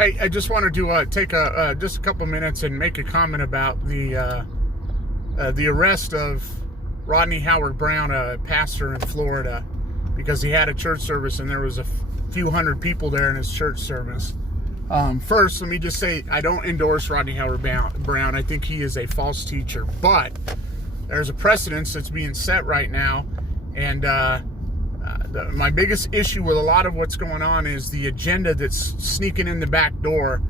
Hey, I just wanted to take just a couple minutes and make a comment about the arrest of Rodney Howard-Browne, a pastor in Florida, because he had a church service and there was a few hundred people there in his church service. First, let me just say I don't endorse Rodney Howard-Browne. I think he is a false teacher, but there's a precedence that's being set right now, and my biggest issue with a lot of what's going on is the agenda that's sneaking in the back door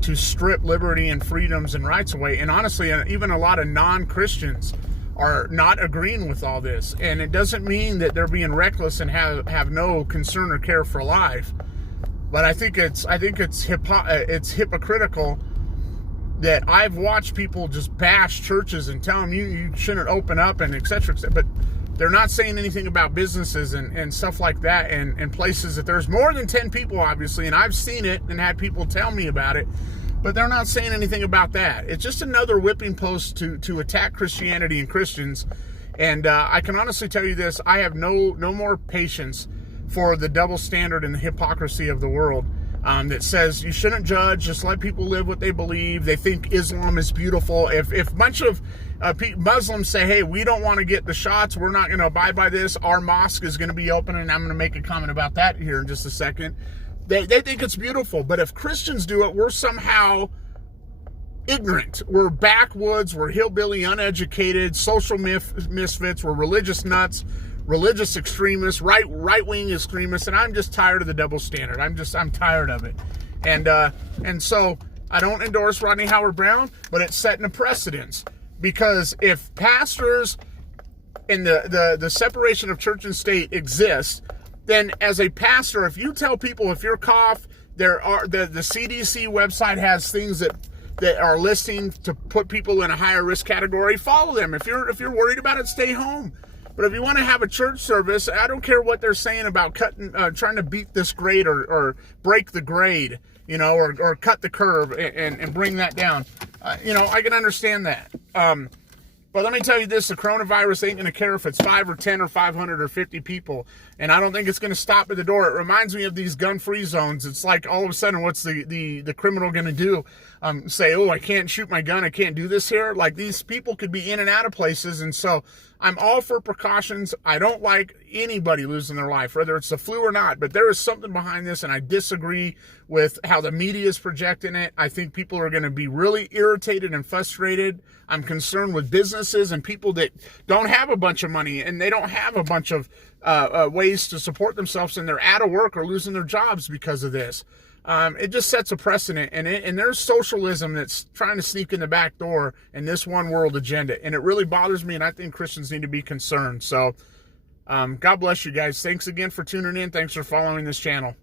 to strip liberty and freedoms and rights away. And honestly, even a lot of non-Christians are not agreeing with all this. And it doesn't mean that they're being reckless and have no concern or care for life. But I think it's hypocritical that I've watched people just bash churches and tell them you shouldn't open up and et cetera, but they're not saying anything about businesses and stuff like that, and places that there's more than 10 people, obviously, and I've seen it and had people tell me about it, but they're not saying anything about that. It's just another whipping post to attack Christianity and Christians. And I can honestly tell you this: I have no more patience for the double standard and the hypocrisy of the world that says you shouldn't judge, just let people live what they believe. They think Islam is beautiful. If a bunch of Muslims say, hey, we don't want to get the shots, we're not going to abide by this, our mosque is going to be open, and I'm going to make a comment about that here in just a second. They think it's beautiful, but if Christians do it, we're somehow ignorant. We're backwoods, we're hillbilly, uneducated, social misfits, we're religious nuts, religious extremists, right-wing extremists, and I'm just tired of the double standard. I'm tired of it. And so I don't endorse Rodney Howard-Browne, but it's setting a precedence. Because if pastors and the separation of church and state exists, then as a pastor, if you tell people if your cough, the CDC website has things that are listing to put people in a higher risk category, follow them. If you're worried about it, stay home. But if you want to have a church service, I don't care what they're saying about trying to beat this grade or break the grade, or cut the curve and bring that down. I can understand that. But let me tell you this, the coronavirus ain't going to care if it's 5 or 10 or 500 or 50 people. And I don't think it's going to stop at the door. It reminds me of these gun-free zones. It's like all of a sudden, what's the criminal going to do? Say, oh, I can't shoot my gun. I can't do this here. Like, these people could be in and out of places. And so I'm all for precautions. I don't like anybody losing their life, whether it's the flu or not. But there is something behind this, and I disagree with how the media is projecting it. I think people are going to be really irritated and frustrated. I'm concerned with businesses and people that don't have a bunch of money and they don't have a bunch of ways to support themselves, and they're out of work or losing their jobs because of this. It just sets a precedent, and there's socialism that's trying to sneak in the back door in this one world agenda, and it really bothers me, and I think Christians need to be concerned. So God bless you guys. Thanks again for tuning in. Thanks for following this channel.